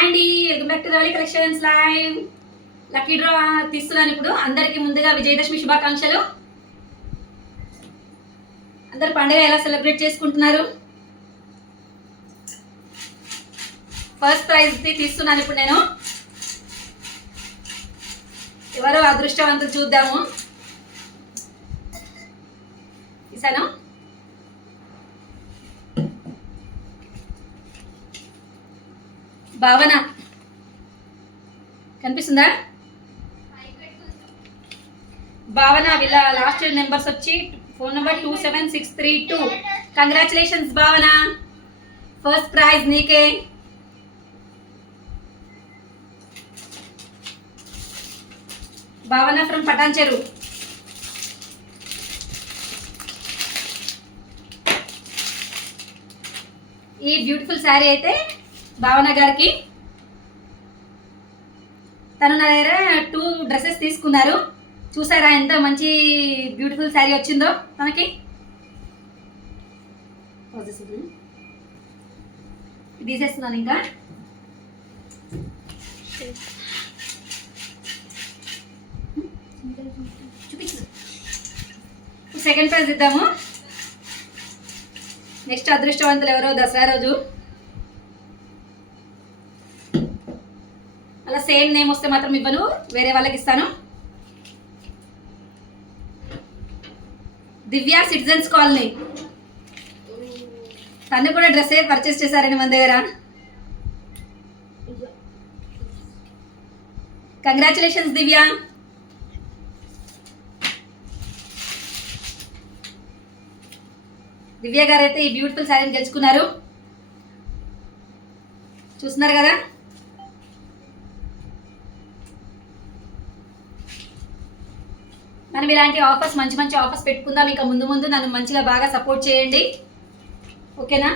Hi అండి, welcome back to Ravali collections live. Lucky draw తీస్తున్నాను ఇప్పుడు. అందరికీ ముందుగా విజయదశమి శుభాకాంక్షలు. అందరు పండుగ ఎలా సెలబ్రేట్ చేసుకుంటున్నారు? ఫస్ట్ ప్రైజ్ తీస్తున్నాను ఇప్పుడు నేను. ఎవరో అదృష్టవంతులు చూద్దాము. ఇసాను భావన కనిపిస్తుందా? భావన వీళ్ళ లాస్ట్ నెంబర్స్ వచ్చి ఫోన్ నెంబర్ 27632. కంగ్రాచులేషన్స్ భావన, ఫస్ట్ ప్రైజ్ నీకే. భావన ఫ్రమ్ పటాన్చెరు. ఈ బ్యూటిఫుల్ శారీ అయితే భావన గారికి. తను నా దగ్గర 2 డ్రెస్సెస్ తీసుకున్నారు. చూసారా ఎంత మంచి బ్యూటిఫుల్ శారీ వచ్చిందో తనకి. తీసేస్తున్నాను ఇంకా. చూపించు. సెకండ్ ప్రైజ్ ఇద్దాము. నెక్స్ట్ అదృష్టవంతులు ఎవరో దసరా రోజు అలా సేమ్ నేమ్ వస్తే మాత్రం ఇవ్వను, వేరే వాళ్ళకి ఇస్తాను. దివ్య సిటిజన్స్ కాలనీ. తను కూడా డ్రెస్ పర్చేస్ చేశారని మన దగ్గర. కంగ్రాచులేషన్స్ దివ్య. దివ్య గారు అయితే ఈ బ్యూటిఫుల్ శారీని గెలుచుకున్నారు. చూస్తున్నారు కదా. మనం ఇలాంటి ఆఫర్స్ మంచి మంచి ఆఫర్స్ పెట్టుకుందాం. ఇంకా ముందు ముందు నన్ను మంచిగా బాగా సపోర్ట్ చేయండి, ఓకేనా?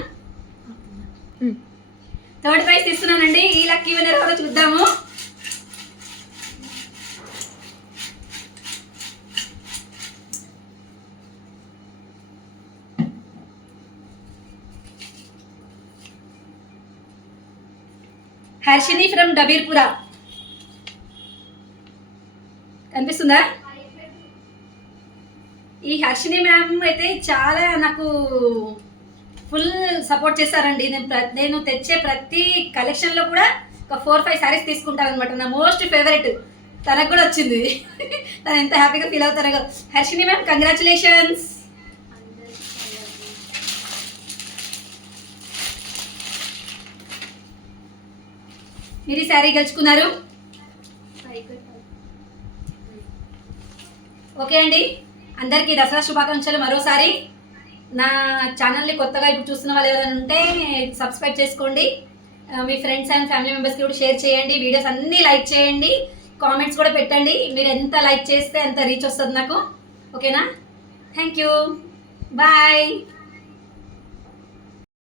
థర్డ్ ప్రైజ్ తీస్తున్నానండి. ఈ లక్కీ విన్నర్ ఎవరో చూద్దాము. హర్షిని ఫ్రమ్ డబీర్పురా. కనిపిస్తుందా? ఈ హర్షిని మ్యామ్ అయితే చాలా నాకు ఫుల్ సపోర్ట్ చేస్తారండి. నేను తెచ్చే ప్రతి కలెక్షన్లో కూడా ఒక 4-5 శారీస్ తీసుకుంటాను అనమాట. నా మోస్ట్ ఫేవరెట్ తనకు కూడా వచ్చింది. తను ఎంత హ్యాపీగా ఫీల్ అవుతారో. Harshini ma'am congratulations. మీరు ఈ శారీ గెలుచుకున్నారు. ఓకే అండి, అందరికీ దసరా శుభాకాంక్షలు మరోసారి. నా ఛానల్ని కొత్తగా ఇప్పుడు చూస్తున్న వాళ్ళు ఎవరైనా ఉంటే సబ్స్క్రైబ్ చేసుకోండి. మీ ఫ్రెండ్స్ అండ్ ఫ్యామిలీ మెంబర్స్కి కూడా షేర్ చేయండి. వీడియోస్ అన్నీ లైక్ చేయండి, కామెంట్స్ కూడా పెట్టండి. మీరు ఎంత లైక్ చేస్తే అంత రీచ్ వస్తుంది నాకు, ఓకేనా? Thank you, bye.